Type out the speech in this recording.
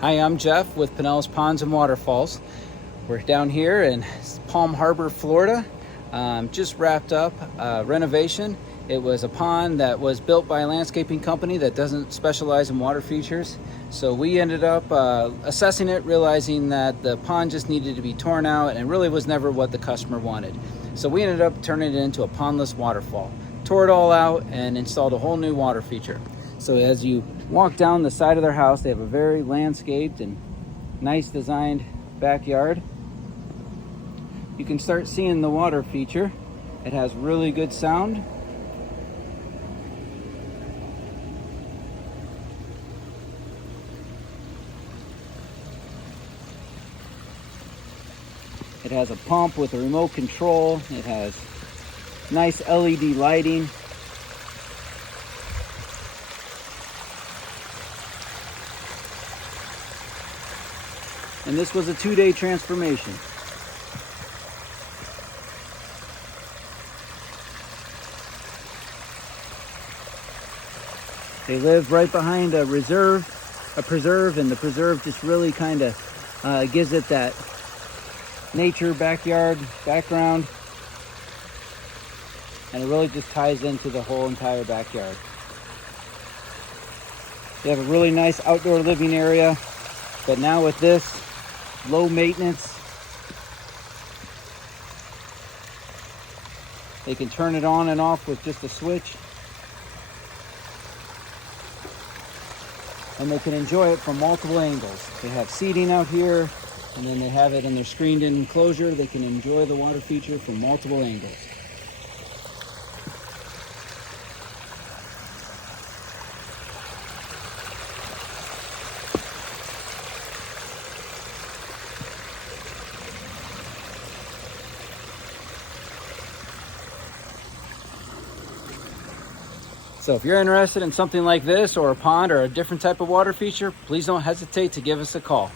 Hi, I'm Jeff with Pondless Ponds and Waterfalls. We're down here in Palm Harbor, Florida. Just wrapped up renovation. It was a pond that was built by a landscaping company that doesn't specialize in water features. So we ended up assessing it, realizing that the pond just needed to be torn out and it really was never what the customer wanted. So we ended up turning it into a pondless waterfall. Tore it all out and installed a whole new water feature. So as you walk down the side of their house, they have a very landscaped and nice designed backyard. You can start seeing the water feature. It has really good sound. It has a pump with a remote control. It has nice LED lighting. And this was a 2-day transformation. They live right behind a preserve, and the preserve just really kind of gives it that nature backyard background, and it really just ties into the whole entire backyard. They have a really nice outdoor living area, but now with this low maintenance, they can turn it on and off with just a switch, and they can enjoy it from multiple angles. They have seating out here, and then they have it in their screened-in enclosure. They can enjoy the water feature from multiple angles. So if you're interested in something like this, or a pond, or a different type of water feature, please don't hesitate to give us a call.